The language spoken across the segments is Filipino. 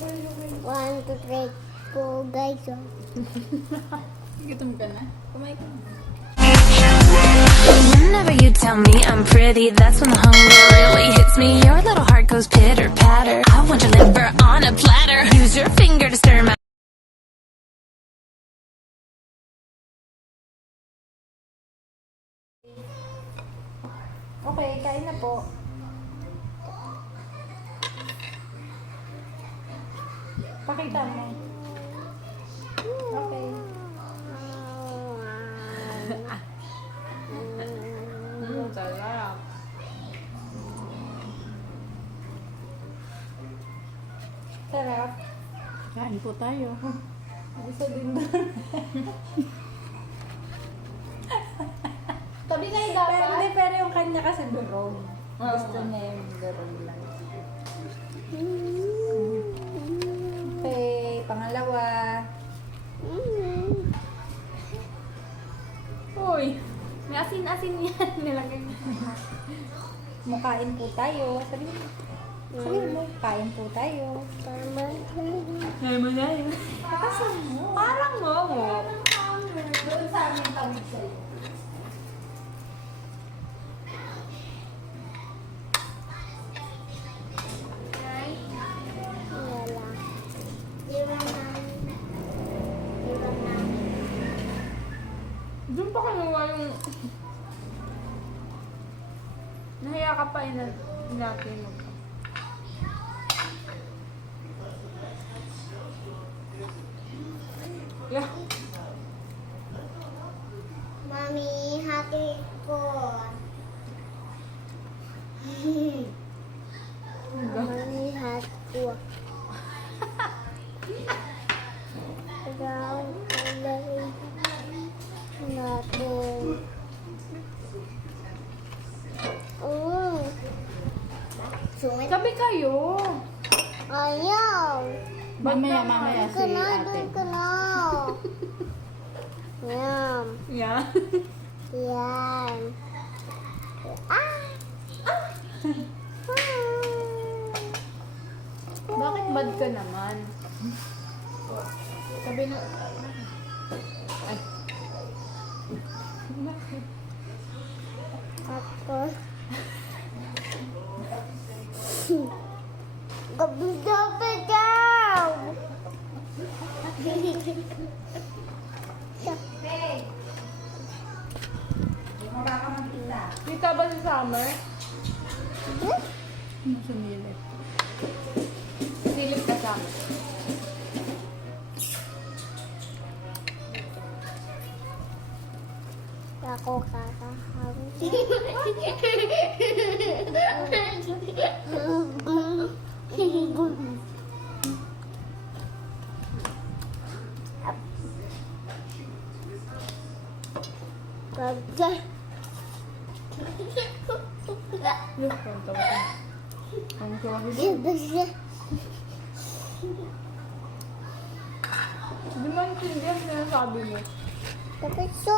1, 2, 3, go guys. Gutom ka na? Kumain ka na. Whenever you tell me I'm pretty, that's when the hunger really hits me. Your little heart goes pitter patter. I want your liver on a platter. Use your finger to stir my. Okay, kain na po. Pakita mo. Okay. Sarap. Sarap. Kain po tayo. Gusto din doon. Tabi kayo dapat. Pero yung kanya kasi durog. Gusto niya yung durog lang. Okay, pangalawa. Uy, may asin-asin yan. Nilagay mo. Makain po tayo. Sabi mo, kain po tayo. Kaya mo na yun. Parang mo. Doon sa amin tawid sa'yo. Doon pa kinuha yung... Nahiya ka pa natin mo. Yeah. Mami, hati ko. Mami, hati ko. Around natin. Sungit. Sabi kayo. Ayaw. Mamaya Doon ka na, doon ka na. Yum. Yeah. Yan. Ah! Bakit bad ka naman? Sabi na... Ay. Bakit? Tapos, gabi-gabi daw! Kita ba si Summer? Sumilip. Silip ka, Summer. Ako kakahang. Gagay. Yung kwento ko. Ang sorry. Hindi mo intindihan sinasabi mo. Tapos so.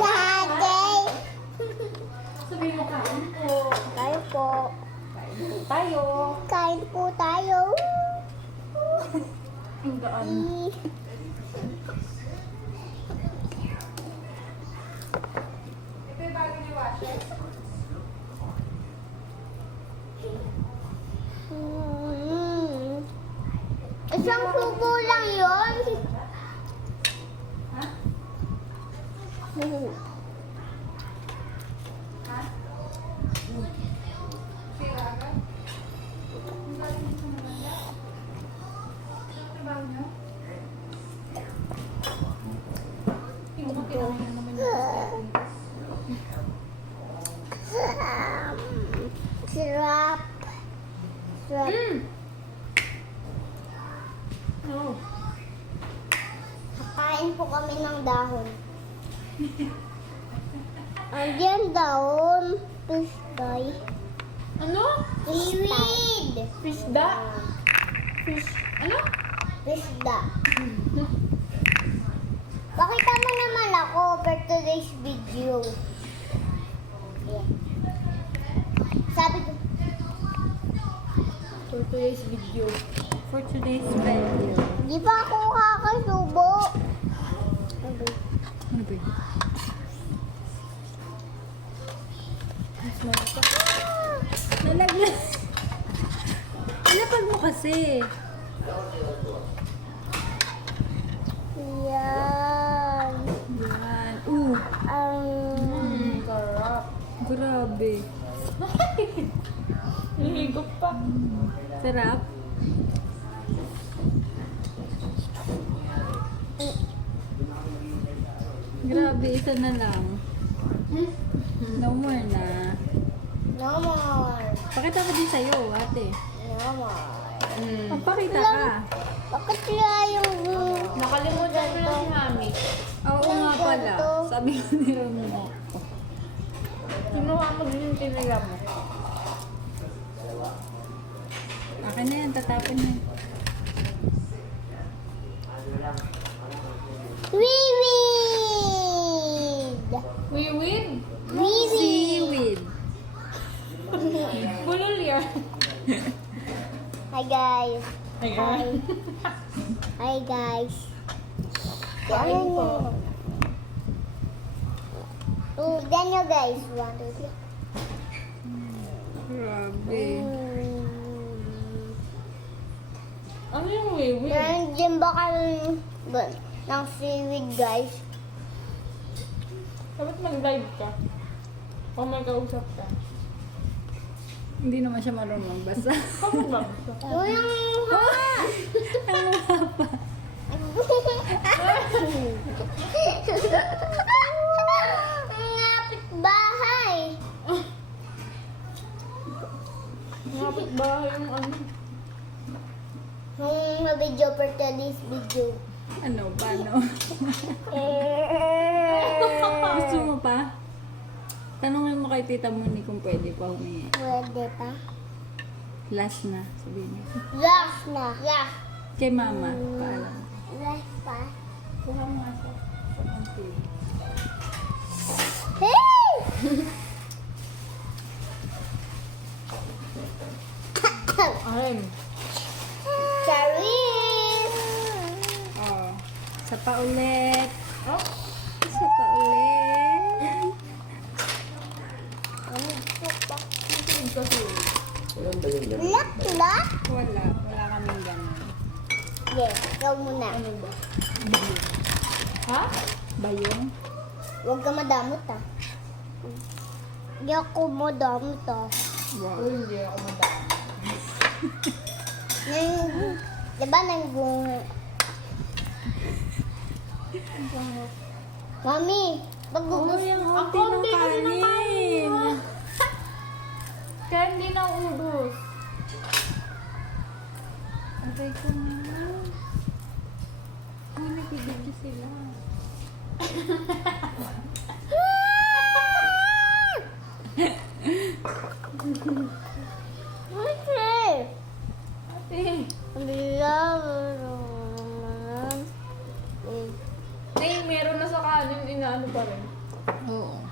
Saday. Sabihin mo kain po. Tayo po. Kain po tayo. Kain po tayo. Ang daan. Ito yung bago ni Washer. Isang subo lang yun. Ha? Ha? Sira agad? Ang galing nito maganda. Ito bago nyo? Tingnan mo, kinain naman yung Sarap. Sarap. No. Kakain po kami ng dahon. Andiyan dahon. Fish guy. Ano? Seaweed. Fisda? Fish... Ano? Fisda. Pakita mo naman ako for today's video. Yeah. Sabi ko. For today's video. For today's video. Di pa ako kakasubo. Ano ba yun? Mas malaki. Nalaglag. Nalapag mo kasi. Yan. Yan. Sarap. Grabe. Nahigop pa. Sarap. Grabe, isa na lang. No more na. No more. Pakita ko din sa'yo, ate. No more. Magpakita ka. Bakit kaya yung... Nakalimutan ko lang si Mami. Oo nga pala. Sabi ko ni Romo. Kinuha mo din yung tinila mo. Akin na yan, tatapon na. Seaweed! Wiwin! Seaweed. Bulol yan. Hi guys. Ay, girl. Hi guys. Kain po. Oh, ganyo guys. 1, 2, 3. Grabe. Ano yung wiwin? Nandiyan ba ng seaweed guys? Dapat mag-live ka. O may kausap ka. Hindi naman siya marunong magbasa. Kapag ba? Yung Ano nga pa? ang lapit bahay. Ngapit bahay yung ano. Yung video for today's video. Ano? Paano? Gusto mo pa? Tanungin mo kay tita mo ni kung pwede pa humingi. Pwede pa? Last na, sabihin mo. Last na. Last. Kay mama, paalam. Last pa. Kuha mo nga sa konti. Hey! Ahem. Charis! Oh. Isa pa ulit. Oh, Isa pa ulit. tingin kasi. Look, look. Wala. Wala kaming ganun. Yes, ikaw muna. Ano ba? Ha? Bayong? Huwag ka madamot ah. Hindi ako madamot ah. Wow. Uy, hindi ako madami. Diba nanggung... Mami, pag Oh, gusto... yung Ang konti ng konti kasi ng kanin. Kaya hindi na ubos. Aray ko na. Uy, nagbibigyo sila. Okay. Ate. Nay, meron na sa kanin, inaano pa rin. Oo.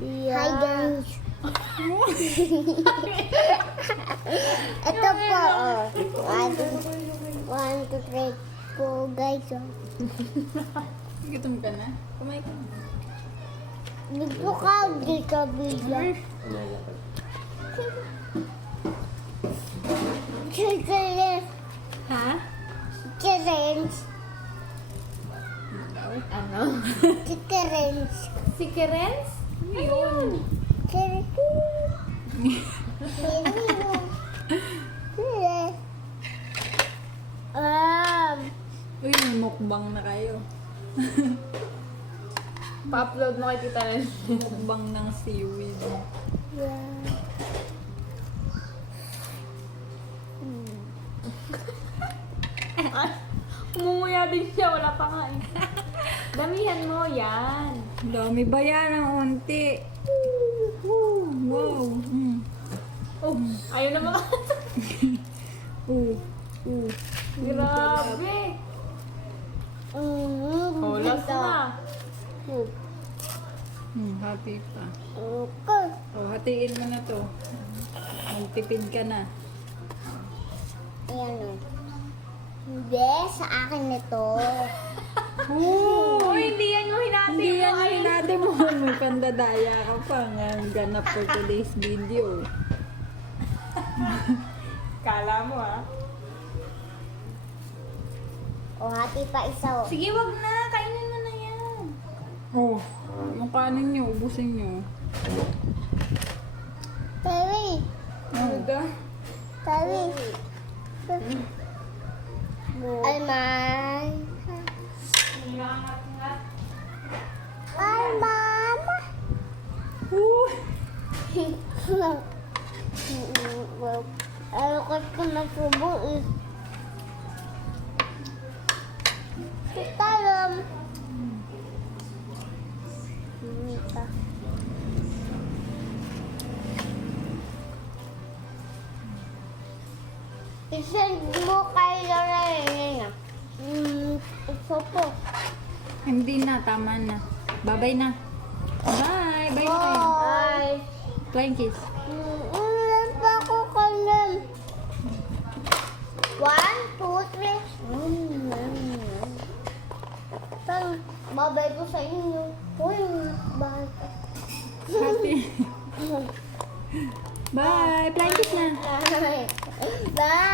Hi guys. Ito po. Oh. 1, 2, 3 po guys. Oh. Gutom ka na? Kumain ka na. Dito ka, di ka bigla. Challenge. Ha? Challenge. Ano? Challenge. Si Kerens? Yun. Uy, may mukbang na kayo. Pa-upload mo kay Tita Ren. Mukbang ng seaweed. Umuya din siya, wala pa nga eh. Damihan mo yan. Dami ba yan ang unti? Wow. Oh, ayaw na mga. Grabe. Oh, last na. Happy pa. Okay. Oh, hatiin mo na to. Magtipid ka na. Yes, sa akin ito. Oh, Uy, hindi yan yung hinati hindi mo. yan ang hinati mo. May pandadaya ka pa nga ganap for today's video. Kala mo ah. O, hati pa isa. Oh. Sige, wag na. Kainin mo na yan. Oh, yung kanin nyo, ubusin nyo. Terry. Oh. Terry. Alman. Alman. Ayaw ko na subo eh. Talam. I-send mo kay Lorena. Ito po. Hindi na, tama na. Bye-bye na. Bye! Bye na kayo. Bye. Flying kiss. Ulan pa ako kalam. 1, 2, 3. Tan, babay ko sa inyo. Uy, bye. Happy. Bye! Flying kiss na. Bye.